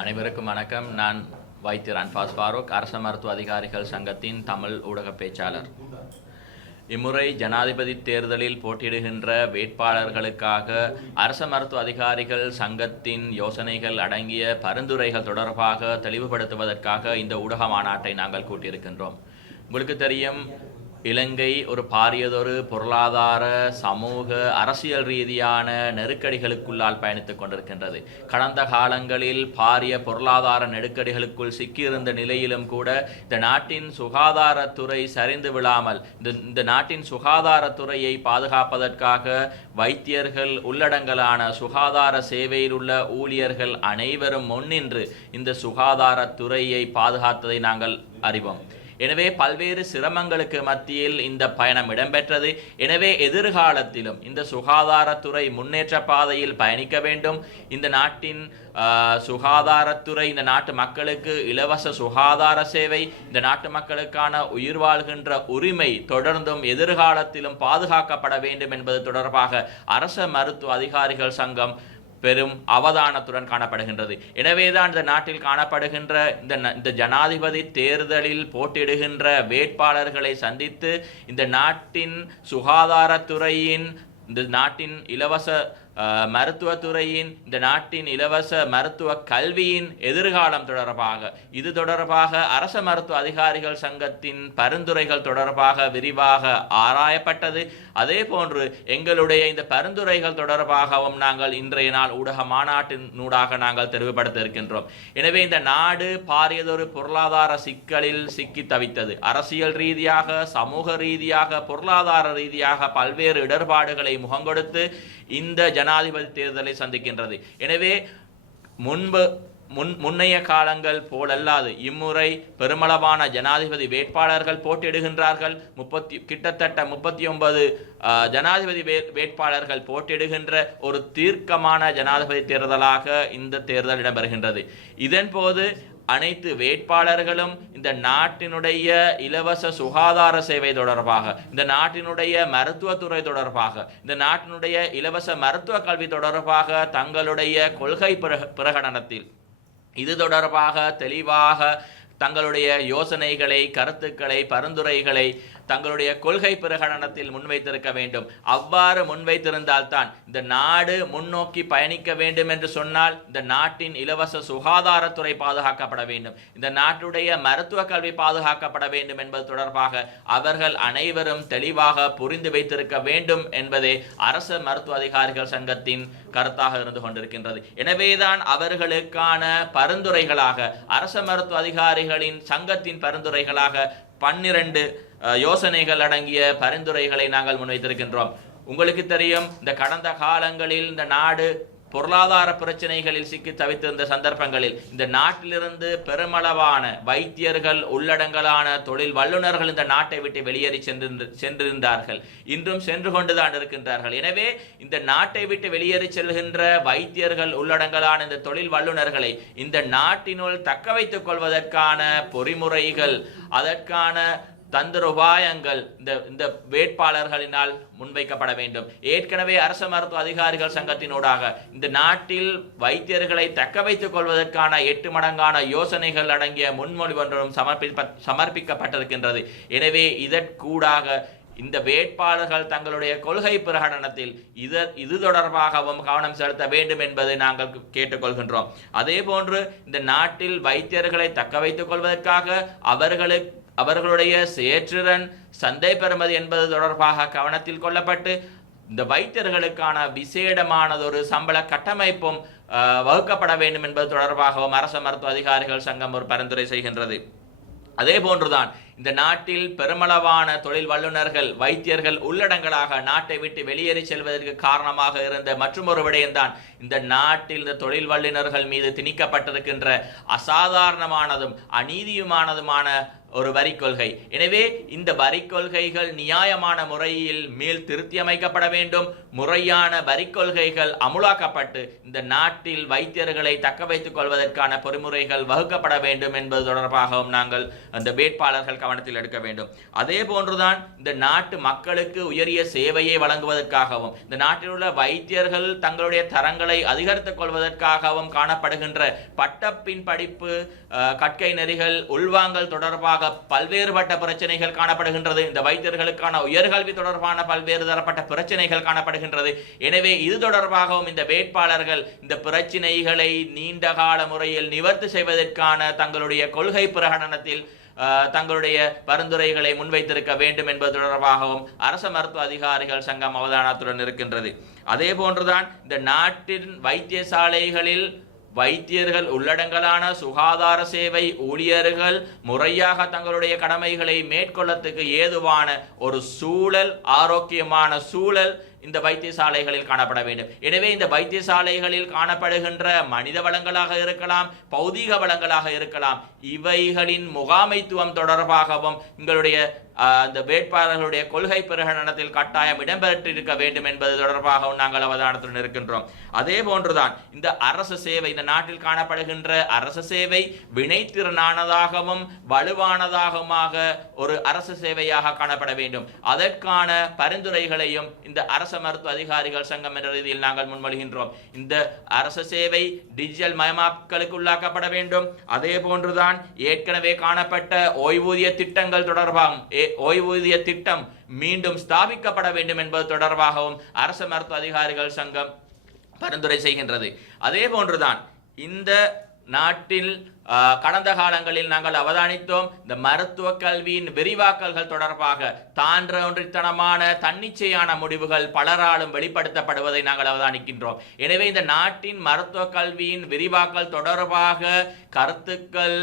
அனைவருக்கும் வணக்கம். நான் வைத்தியர் அன்பாஸ் ஃபாரூக் அரச மருத்துவ அதிகாரிகள் சங்கத்தின் தமிழ் ஊடக பேச்சாளர். இம்முறை ஜனாதிபதி தேர்தலில் போட்டியிடுகின்ற வேட்பாளர்களுக்காக அரச மருத்துவ அதிகாரிகள் சங்கத்தின் யோசனைகள் அடங்கிய பரிந்துரைகள் தொடர்பாக தெளிவுபடுத்துவதற்காக இந்த ஊடக மாநாட்டை நாங்கள் கூட்டியிருக்கின்றோம். உங்களுக்கு தெரியும் இலங்கை ஒரு பாரியதொரு பொருளாதார சமூக அரசியல் ரீதியான நெருக்கடிகளுக்குள்ளால் பயணித்துக் கொண்டிருக்கின்றது. கடந்த காலங்களில் பாரிய பொருளாதார நெருக்கடிகளுக்குள் சிக்கியிருந்த நிலையிலும் கூட இந்த நாட்டின் சுகாதாரத்துறை சரிந்து விழாமல் இந்த இந்த நாட்டின் சுகாதாரத்துறையை பாதுகாப்பதற்காக வைத்தியர்கள் உள்ளடங்கலான சுகாதார சேவையில் உள்ள ஊழியர்கள் அனைவரும் முன்னின்று இந்த சுகாதாரத்துறையை பாதுகாத்ததை நாங்கள் அறிவோம். எனவே பல்வேறு சிரமங்களுக்கு மத்தியில் இந்த பயணம் இடம்பெற்றது. எனவே எதிர்காலத்திலும் இந்த சுகாதாரத்துறை முன்னேற்ற பாதையில் பயணிக்க வேண்டும். இந்த நாட்டின் ஆஹ், சுகாதாரத்துறை இந்த நாட்டு மக்களுக்கு இலவச சுகாதார சேவை இந்த நாட்டு மக்களுக்கான உயிர் வாழ்கின்ற உரிமை தொடர்ந்தும் எதிர்காலத்திலும் பாதுகாக்கப்பட வேண்டும் என்பது தொடர்பாக அரச மருத்துவ அதிகாரிகள் சங்கம் பெரும் அவதானத்துடன் காணப்படுகின்றது. எனவேதான் இந்த நாட்டில் காணப்படுகின்ற இந்த ந- இந்த ஜனாதிபதி தேர்தலில் போட்டியிடுகின்ற வேட்பாளர்களை சந்தித்து இந்த நாட்டின் சுகாதாரத்துறையின் இந்த நாட்டின் இலவச மருத்துவத்துறையின் இந்த நாட்டின் இலவச மருத்துவ கல்வியின் எதிர்காலம் தொடர்பாக இது தொடர்பாக அரச மருத்துவ அதிகாரிகள் சங்கத்தின் பரிந்துரைகள் தொடர்பாக விரிவாக ஆராயப்பட்டது. அதே போன்று எங்களுடைய இந்த பரிந்துரைகள் தொடர்பாகவும் நாங்கள் இன்றைய நாள் ஊடக மாநாட்டின் நூடாக நாங்கள் தெளிவுபடுத்த இருக்கின்றோம் எனவே இந்த நாடு பாரியதொரு பொருளாதார சிக்கலில் சிக்கி தவித்தது. அரசியல் ரீதியாக சமூக ரீதியாக பொருளாதார ரீதியாக பல்வேறு இடர்பாடுகளை முகங்கொடுத்து இந்த ஜனாதிபதி தேர்தலை சந்திக்கின்றது. எனவே முன்பு முன் முன்னைய காலங்கள் போலல்லாது இம்முறை பெருமளவான ஜனாதிபதி வேட்பாளர்கள் போட்டியிடுகின்றார்கள். முப்பத்தி கிட்டத்தட்ட முப்பத்தி ஒன்பது ஜனாதிபதி வே- வேட்பாளர்கள் போட்டியிடுகின்ற ஒரு தீர்க்கமான ஜனாதிபதி தேர்தலாக இந்த தேர்தல் இடம்பெறுகின்றது. இதன் போது அனைத்து வேட்பாளர்களும் இந்த நாட்டினுடைய இலவச சுகாதார சேவை தொடர்பாக இந்த நாட்டினுடைய மருத்துவத்துறை தொடர்பாக இந்த நாட்டினுடைய இலவச மருத்துவ கல்வி தொடர்பாக தங்களுடைய கொள்கை பிரக- பிரகடனத்தில். இது தொடர்பாக தெளிவாக தங்களுடைய யோசனைகளை கருத்துக்களை பரிந்துரைகளை தங்களுடைய கொள்கை பிரகடனத்தில் முன்வைத்திருக்க வேண்டும். அவ்வாறு முன்வைத்திருந்தால்தான் இந்த நாடு முன்னோக்கி பயணிக்க வேண்டும் என்று சொன்னால் இந்த நாட்டின் இலவச சுகாதாரத்துறை பாதுகாக்கப்பட வேண்டும். இந்த நாட்டுடைய மருத்துவ கல்வி பாதுகாக்கப்பட வேண்டும் என்பது தொடர்பாக அவர்கள் அனைவரும் தெளிவாக புரிந்து வைத்திருக்க வேண்டும் என்பதே அரச மருத்துவ அதிகாரிகள் சங்கத்தின் கருத்தாக இருந்து கொண்டிருக்கின்றது. எனவேதான் அவர்களுக்கான பரிந்துரைகளாக அரச மருத்துவ அதிகாரிகளின் சங்கத்தின் பரிந்துரைகளாக பன்னிரண்டு யோசனைகள் அடங்கிய பரிந்துரைகளை நாங்கள் முன்வைத்திருக்கின்றோம். உங்களுக்கு தெரியும் இந்த கடந்த காலங்களில் இந்த நாடு பொருளாதார பிரச்சனைகளில் சிக்கி தவித்திருந்த சந்தர்ப்பங்களில் இந்த நாட்டிலிருந்து பெருமளவான வைத்தியர்கள் உள்ளடங்கலான தொழில் வல்லுநர்கள் இந்த நாட்டை விட்டு வெளியேறி சென்று சென்றிருந்தார்கள். இன்றும் சென்று கொண்டுதான் இருக்கின்றார்கள். எனவே இந்த நாட்டை விட்டு வெளியேறி செல்கின்ற வைத்தியர்கள் உள்ளடங்கலான இந்த தொழில் வல்லுநர்களை இந்த நாட்டினுள் தக்க வைத்துக் கொள்வதற்கான பொறிமுறைகள் அதற்கான தந்திர உபாயங்கள் இந்த இந்த வேட்பாளர்களினால் முன்வைக்கப்பட வேண்டும். ஏற்கனவே அரச மருத்துவ அதிகாரிகள் சங்கத்தினூடாக இந்த நாட்டில் வைத்தியர்களை தக்க வைத்துக் கொள்வதற்கான எட்டு மடங்கான யோசனைகள் அடங்கிய முன்மொழிவு ஒன்றும் சமர்ப்பிப்ப சமர்ப்பிக்கப்பட்டிருக்கின்றது. எனவே இதற்கூடாக இந்த வேட்பாளர்கள் தங்களுடைய கொள்கை பிரகடனத்தில் இது இது தொடர்பாகவும் கவனம் செலுத்த வேண்டும் என்பதை நாங்கள் கேட்டுக்கொள்கின்றோம். அதே போன்று இந்த நாட்டில் வைத்தியர்களை தக்க வைத்துக் கொள்வதற்காக அவர்களுக்கு அவர்களுடைய சேற்றிறன் சந்தை பெறுமதி என்பது தொடர்பாக கவனத்தில் கொள்ளப்பட்டு இந்த வைத்தியர்களுக்கான விசேடமானதொரு சம்பள கட்டமைப்பும் வகுக்கப்பட வேண்டும் என்பது தொடர்பாகவும் அரச மருத்துவ அதிகாரிகள் சங்கம் ஒரு பரிந்துரை செய்கின்றது. அதே போன்றுதான் இந்த நாட்டில் பெருமளவான தொழில் வல்லுநர்கள் வைத்தியர்கள் உள்ளடங்கலாக நாட்டை விட்டு வெளியேறி செல்வதற்கு காரணமாக இருந்த மற்றொரு விடயம்தான் இந்த நாட்டில் இந்த தொழில் வல்லுநர்கள் மீது திணிக்கப்பட்டிருக்கின்ற அசாதாரணமானதும் அநீதியுமானதுமான ஒரு வரி கொள்கை. எனவே இந்த வரி கொள்கைகள் நியாயமான முறையில் மேல் திருத்தி அமைக்கப்பட வேண்டும். முறையான வரி கொள்கைகள் அமுலாக்கப்பட்டு இந்த நாட்டில் வைத்தியர்களை தக்க வைத்துக் கொள்வதற்கான பொறிமுறைகள் வகுக்கப்பட வேண்டும் என்பது தொடர்பாகவும் நாங்கள் அந்த வேட்பாளர்கள் கவனத்தில் எடுக்க வேண்டும். அதே போன்றுதான் இந்த நாட்டு மக்களுக்கு உயரிய சேவையை வழங்குவதற்காகவும் இந்த நாட்டில் உள்ள வைத்தியர்கள் தங்களுடைய தரங்களை அதிகரித்துக் கொள்வதற்காகவும் காணப்படுகின்ற பட்டப்பின் படிப்பு கற்கை நெறிகள் உள்வாங்கல் தொடர்பாக பல்வேறுபட்ட பிரச்சனைகள் காணப்படுகின்றது. இந்த வைத்தியர்களுக்கான உயர்கல்வி தொடர்பான பல்வேறு தரப்பட்ட பிரச்சனைகள் காணப்படுகின்றது. எனவே இது தொடர்பாகவும் இந்த வேட்பாளர்கள் இந்த பிரச்சினைகளை நீண்ட கால முறையில் நிவர்த்தி செய்வதற்கான தங்களுடைய கொள்கை பிரகடனத்தில் தங்களுடைய பரிந்துரைகளை முன்வைத்திருக்க வேண்டும் என்பது தொடர்பாகவும் அரச மருத்துவ அதிகாரிகள் சங்கம் அவதானத்துடன் இருக்கின்றது. அதே போன்றுதான் இந்த நாட்டின் வைத்தியசாலைகளில் வைத்தியர்கள் உள்ளடங்கலான சுகாதார சேவை ஊழியர்கள் முறையாக தங்களுடைய கடமைகளை மேற்கொள்ளத்துக்கு ஏதுவான ஒரு சூழல் ஆரோக்கியமான சூழல் இந்த வைத்தியசாலைகளில் காணப்பட வேண்டும். எனவே இந்த வைத்தியசாலைகளில் காணப்படுகின்ற மனித வளங்களாக இருக்கலாம் பௌதீக வளங்களாக இருக்கலாம் இவைகளின் முகாமைத்துவம் தொடர்பாகவும் உங்களுடைய அந்த வேட்பாளர்களுடைய கொள்கை பிரகடனத்தில் கட்டாயம் இடம்பெற்றிருக்க வேண்டும் என்பது தொடர்பாகவும் நாங்கள் அவதானத்துடன் இருக்கின்றோம். அதே போன்றுதான் இந்த அரசு சேவை இந்த நாட்டில் காணப்படுகின்ற அரசு சேவை வினைத்திறனானதாகவும் வலுவானதாகவுமாக ஒரு அரசு சேவையாக காணப்பட வேண்டும். அதற்கான பரிந்துரைகளையும் இந்த அரச அரச மருத்துவ அதிகாரிகள் சங்கம் என்ற ரீதியில் நாங்கள் முன்மொழிகின்றோம். இந்த அரசு சேவை டிஜிட்டல் மயமாக்கலுக்கு உள்ளாக்கப்பட வேண்டும். அதே போன்றுதான் ஏற்கனவே காணப்பட்ட ஓய்வூதிய திட்டங்கள் தொடர்பாகும் ஓய்வூதிய திட்டம் மீண்டும் ஸ்தாபிக்கப்பட வேண்டும் என்பது தொடர்பாகவும் அரச மருத்துவ அதிகாரிகள் சங்கம் பரிந்துரை செய்கின்றது. அதே போன்றுதான் இந்த நாட்டில் கடந்த காலங்களில் நாங்கள் அவதானித்தோம் இந்த மருத்துவ கல்வியின் விரிவாக்கல்கள் தொடர்பாக தான்றொன்றித்தனமான தன்னிச்சையான முடிவுகள் பலராலும் வெளிப்படுத்தப்படுவதை நாங்கள் அவதானிக்கின்றோம். எனவே இந்த நாட்டின் மருத்துவ கல்வியின் விரிவாக்கல் தொடர்பாக கருத்துக்கள்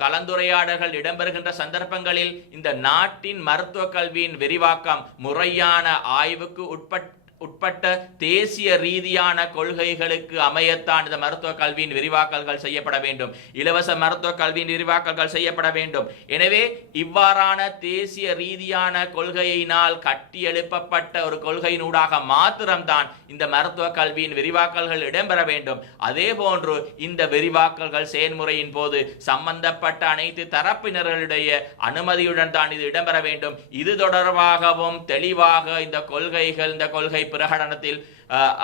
கலந்துரையாடல்கள் இடம்பெறுகின்ற சந்தர்ப்பங்களில் இந்த நாட்டின் மருத்துவ கல்வியின் விரிவாக்கம் முறையான ஆய்வுக்கு உட்பட் உட்பட்ட தேசிய ரீதியான கொள்கைகளுக்கு அமையத்தான் இந்த மருத்துவ கல்வியின் விரிவாக்கல்கள் செய்யப்பட வேண்டும். இலவச மருத்துவ கல்வியின் விரிவாக்கல்கள் செய்யப்பட வேண்டும். எனவே இவ்வாறான தேசிய ரீதியான கொள்கையினால் கட்டியெழுப்பப்பட்ட ஒரு கொள்கையினூடாக மாத்திரம்தான் இந்த மருத்துவ கல்வியின் விரிவாக்கல்கள் இடம்பெற வேண்டும். அதே போன்று இந்த விரிவாக்கல்கள் செயல்முறையின் போது சம்பந்தப்பட்ட அனைத்து தரப்பினர்களுடைய அனுமதியுடன் தான் இது இடம்பெற வேண்டும். இது தொடர்பாகவும் தெளிவாக இந்த கொள்கைகள் இந்த கொள்கை பிரகடனத்தில்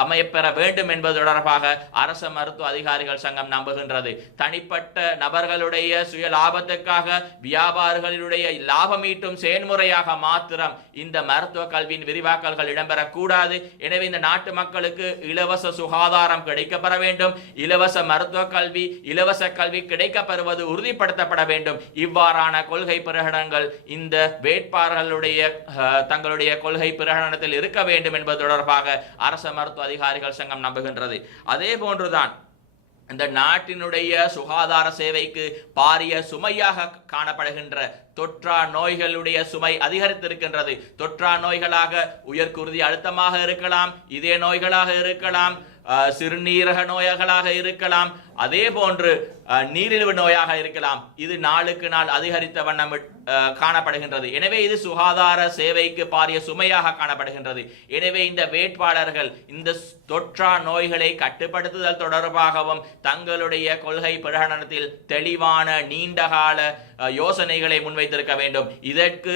அமையப்பெற வேண்டும் என்பது தொடர்பாக அரச மருத்துவ அதிகாரிகள் சங்கம் நம்புகின்றது. தனிப்பட்ட நபர்களுடைய சுய லாபத்துக்காக வியாபாரிகளுடைய லாபம் ஈட்டும் செயல்முறையாக மாத்திரம் இந்த மருத்துவ கல்வியின் விரிவாக்கல்கள் இடம்பெறக்கூடாது. எனவே இந்த நாட்டு மக்களுக்கு இலவச சுகாதாரம் கிடைக்கப்பெற வேண்டும். இலவச மருத்துவ கல்வி இலவச கல்வி கிடைக்கப்பெறுவது உறுதிப்படுத்தப்பட வேண்டும். இவ்வாறான கொள்கை பிரகடனங்கள் இந்த வேட்பாளர்களுடைய தங்களுடைய கொள்கை பிரகடனத்தில் இருக்க வேண்டும் என்பது தொடர்பாக அரச மருத்துவ அதிகாரிகள் சங்கம் நம்புகின்றது. அதே போன்றுதான் இந்த நாட்டினுடைய சுகாதார சேவைக்கு பாரிய சுமையாக காணப்படுகின்ற தொற்றா நோய்களுடைய சுமை அதிகரித்திருக்கின்றது. தொற்றா நோய்களாக உயர்குருதி அழுத்தமாக இருக்கலாம் இதய நோய்களாக இருக்கலாம் சிறுநீரக நோய்களாக இருக்கலாம் அதே போன்று நீரிழிவு நோயாக இருக்கலாம். இது நாளுக்கு நாள் அதிகரித்த வண்ணம் காணப்படுகின்றது. எனவே இது சுகாதார சேவைக்கு பாரிய சுமையாக காணப்படுகின்றது. எனவே இந்த வேட்பாளர்கள் இந்த தொற்றா நோய்களை கட்டுப்படுத்துதல் தொடர்பாகவும் தங்களுடைய கொள்கை பிரகடனத்தில் தெளிவான நீண்டகால அஹ், யோசனைகளை முன்வைத்திருக்க வேண்டும். இதற்கு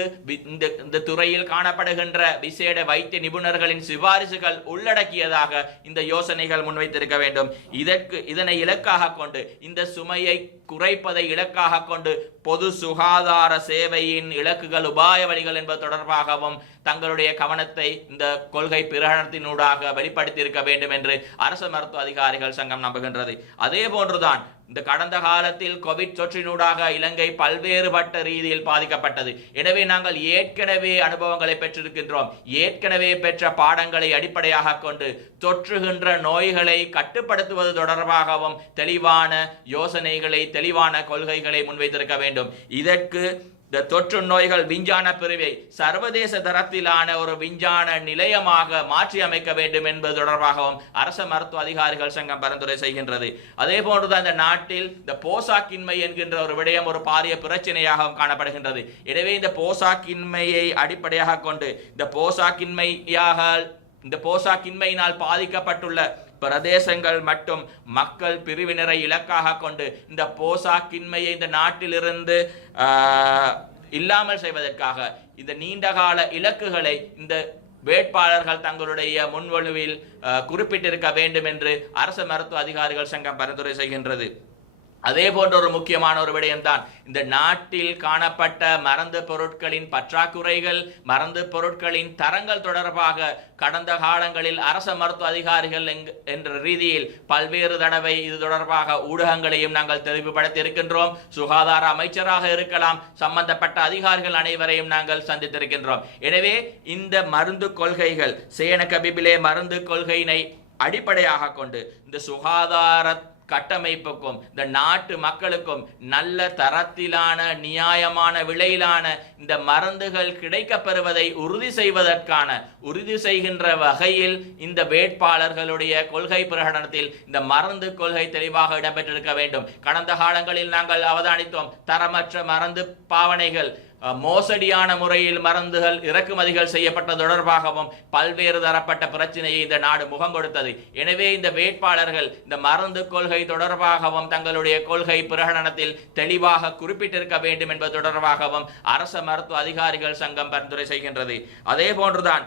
இந்த இந்த துறையில் காணப்படுகின்ற விசேட வைத்திய நிபுணர்களின் சிபாரிசுகள் உள்ளடக்கியதாக இந்த யோசனைகள் முன்வைத்திருக்க வேண்டும். இதற்கு இதனை இலக்காக கொண்டு இந்த சுமையை குறைப்பதை இலக்காக கொண்டு பொது சுகாதார சேவையின் இலக்குகள் உபாய வழிகள் என்பது தொடர்பாகவும் தங்களுடைய கவனத்தை இந்த கொள்கை பிரகடனத்தினூடாக வெளிப்படுத்தியிருக்க வேண்டும் என்று அரசு மருத்துவ அதிகாரிகள் சங்கம் நம்புகின்றது. அதே போன்றுதான் இந்த கடந்த காலத்தில் கோவிட் தொற்றினூடாக இலங்கை பல்வேறுபட்ட ரீதியில் பாதிக்கப்பட்டது. எனவே நாங்கள் ஏற்கனவே அனுபவங்களை பெற்றிருக்கின்றோம். ஏற்கனவே பெற்ற பாடங்களை அடிப்படையாக கொண்டு தொற்றுகின்ற நோய்களை கட்டுப்படுத்துவது தொடர்பாகவும் தெளிவான யோசனைகளை தெளிவான கொள்கைகளை முன்வைத்திருக்க வேண்டும். இதற்கு இந்த தொற்று நோய்கள் விஞ்ஞான பிரிவை சர்வதேச தரத்திலான ஒரு விஞ்ஞான நிலையமாக மாற்றி அமைக்க வேண்டும் என்பது தொடர்பாகவும் அரச மருத்துவ அதிகாரிகள் சங்கம் பரிந்துரை செய்கின்றது. அதே போன்றுதான் இந்த நாட்டில் இந்த போசாக்கின்மை என்கின்ற ஒரு விடயம் ஒரு பாரிய பிரச்சனையாகவும் காணப்படுகின்றது. எனவே இந்த போசாக்கின்மையை அடிப்படையாக கொண்டு இந்த போசாக்கின்மையாக இந்த போசாக்கின்மையினால் பாதிக்கப்பட்டுள்ள பிரதேசங்கள் மற்றும் மக்கள் பிரிவினரை இலக்காக கொண்டு இந்த போசாக்கின்மையை இந்த நாட்டிலிருந்து ஆஹ், இல்லாமல் செய்வதற்காக இந்த நீண்டகால இலக்குகளை இந்த வேட்பாளர்கள் தங்களுடைய முன்வழுவில் அஹ், குறிப்பிட்டிருக்க வேண்டும் என்று அரசு மருத்துவ அதிகாரிகள் சங்கம் பரிந்துரை செய்கின்றது. அதே போன்ற ஒரு முக்கியமான ஒரு விடயம்தான். இந்த நாட்டில் காணப்பட்ட மருந்து பொருட்களின் பற்றாக்குறைகள் மருந்து பொருட்களின் தரங்கள் தொடர்பாக கடந்த காலங்களில் அரச மருத்துவ அதிகாரிகள் என்ற ரீதியில் பல்வேறு தடவை இது தொடர்பாக ஊடகங்களையும் நாங்கள் தெளிவுபடுத்தி இருக்கின்றோம். சுகாதார அமைச்சராக இருக்கலாம் சம்பந்தப்பட்ட அதிகாரிகள் அனைவரையும் நாங்கள் சந்தித்திருக்கின்றோம். எனவே இந்த மருந்து கொள்கைகள் சேன கபிபிலே மருந்து கொள்கையினை அடிப்படையாக கொண்டு இந்த சுகாதார கட்டமைப்புக்கும் இந்த நாட்டு மக்களுக்கும் நல்ல தரத்திலான நியாயமான விலையிலான இந்த மருந்துகள் கிடைக்கப்பெறுவதை உறுதி செய்வதற்கான உறுதி செய்கின்ற வகையில் இந்த வேட்பாளர்களுடைய கொள்கை பிரகடனத்தில் இந்த மருந்து கொள்கை தெளிவாக இடம்பெற்றிருக்க வேண்டும். கடந்த காலங்களில் நாங்கள் அவதானித்தோம் தரமற்ற மருந்து பாவனைகள் மோசடியான முறையில் மருந்துகள் இறக்குமதிகள் செய்யப்பட்ட தொடர்பாகவும் பல்வேறு தரப்பட்ட பிரச்சனையை இந்த நாடு முகம் கொடுத்தது. எனவே இந்த வேட்பாளர்கள் இந்த மருந்து கொள்கை தொடர்பாகவும் தங்களுடைய கொள்கை பிரகடனத்தில் தெளிவாக குறிப்பிட்டிருக்க வேண்டும் என்பது தொடர்பாகவும் அரச மருத்துவ அதிகாரிகள் சங்கம் பரிந்துரை செய்கின்றது. அதே போன்றுதான்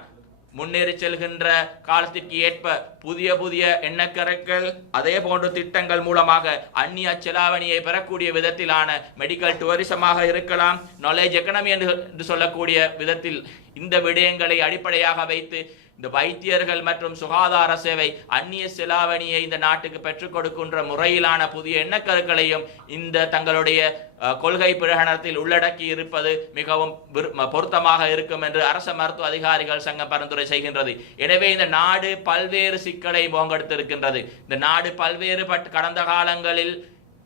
முன்னேறி செல்கின்ற காலத்திற்கு ஏற்ப புதிய புதிய எண்ணக்கரைகள் அதே போன்ற திட்டங்கள் மூலமாக அந்நிய செலாவணியை பெறக்கூடிய விதத்திலான மெடிக்கல் டூரிசமாக இருக்கலாம் நாலேஜ் எக்கனமி என்று என்று சொல்லக்கூடிய விதத்தில் இந்த விடயங்களை அடிப்படையாக வைத்து இந்த வைத்தியர்கள் மற்றும் சுகாதார சேவை அந்நிய செலாவணியை இந்த நாட்டுக்கு பெற்றுக் கொடுக்கின்ற முறையிலான புதிய எண்ணக்கருக்களையும் இந்த தங்களுடைய கொள்கை பிரகடனத்தில் உள்ளடக்கி இருப்பது மிகவும் பொருத்தமாக இருக்கும் என்று அரச மருத்துவ அதிகாரிகள் சங்கம் பரிந்துரை செய்கின்றது. எனவே இந்த நாடு பல்வேறு சிக்கலை போங்கெடுத்திருக்கின்றது இந்த நாடு பல்வேறு பட் கடந்த காலங்களில்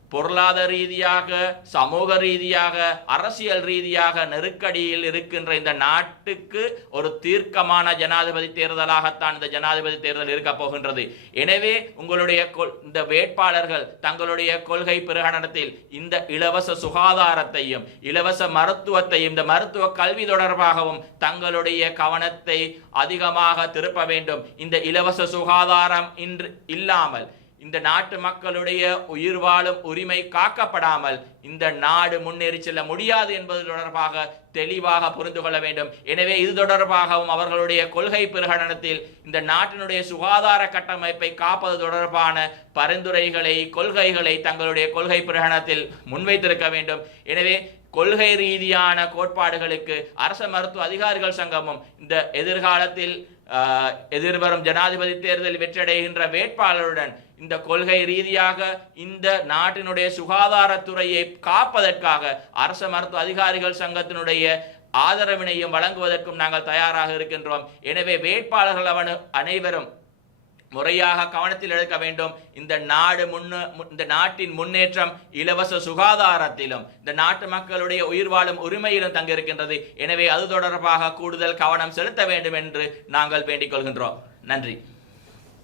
பொருளாதார ரீதியாக சமூக ரீதியாக அரசியல் ரீதியாக நெருக்கடியில் இருக்கின்ற இந்த நாட்டுக்கு ஒரு தீர்க்கமான ஜனாதிபதி தேர்தலாகத்தான் இந்த ஜனாதிபதி தேர்தல் இருக்க போகின்றது. எனவே உங்களுடைய கொள்- இந்த வேட்பாளர்கள் தங்களுடைய கொள்கை பிரகடனத்தில் இந்த இலவச சுகாதாரத்தையும் இலவச மருத்துவத்தையும் இந்த மருத்துவ கல்வி தொடர்பாகவும் தங்களுடைய கவனத்தை அதிகமாக திருப்ப வேண்டும். இந்த இலவச சுகாதாரம் இன்று இல்லாமல் இந்த நாட்டு மக்களுடைய உயிர் வாழும் உரிமை காக்கப்படாமல் இந்த நாடு முன்னேறி செல்ல முடியாது என்பது தொடர்பாக தெளிவாக புரிந்து கொள்ள வேண்டும். எனவே இது தொடர்பாகவும் அவர்களுடைய கொள்கை பிரகடனத்தில் இந்த நாட்டினுடைய சுகாதார கட்டமைப்பை காப்பது தொடர்பான பரிந்துரைகளை கொள்கைகளை தங்களுடைய கொள்கை பிரகடனத்தில் முன்வைத்திருக்க வேண்டும். எனவே கொள்கை ரீதியான கோட்பாடுகளுக்கு அரச மருத்துவ அதிகாரிகள் சங்கமும் இந்த எதிர்காலத்தில் எதிர்வரும் ஜனாதிபதி தேர்தலில் வெற்றியடைகின்ற வேட்பாளருடன் இந்த கொள்கை ரீதியாக இந்த நாட்டினுடைய சுகாதாரத்துறையை காப்பதற்காக அரச மருத்துவ அதிகாரிகள் சங்கத்தினுடைய ஆதரவினையும் வழங்குவதற்கும் நாங்கள் தயாராக இருக்கின்றோம். எனவே வேட்பாளர்கள் அவனு அனைவரும் முறையாக கவனத்தில் எடுக்க வேண்டும். இந்த நாடு முன்னு மு- இந்த நாட்டின் முன்னேற்றம் இலவச சுகாதாரத்திலும் இந்த நாட்டு மக்களுடைய உயிர் வாழும் உரிமையிலும் தங்கியிருக்கின்றது. எனவே அது தொடர்பாக கூடுதல் கவனம் செலுத்த வேண்டும் என்று நாங்கள் வேண்டிக் கொள்கின்றோம். நன்றி.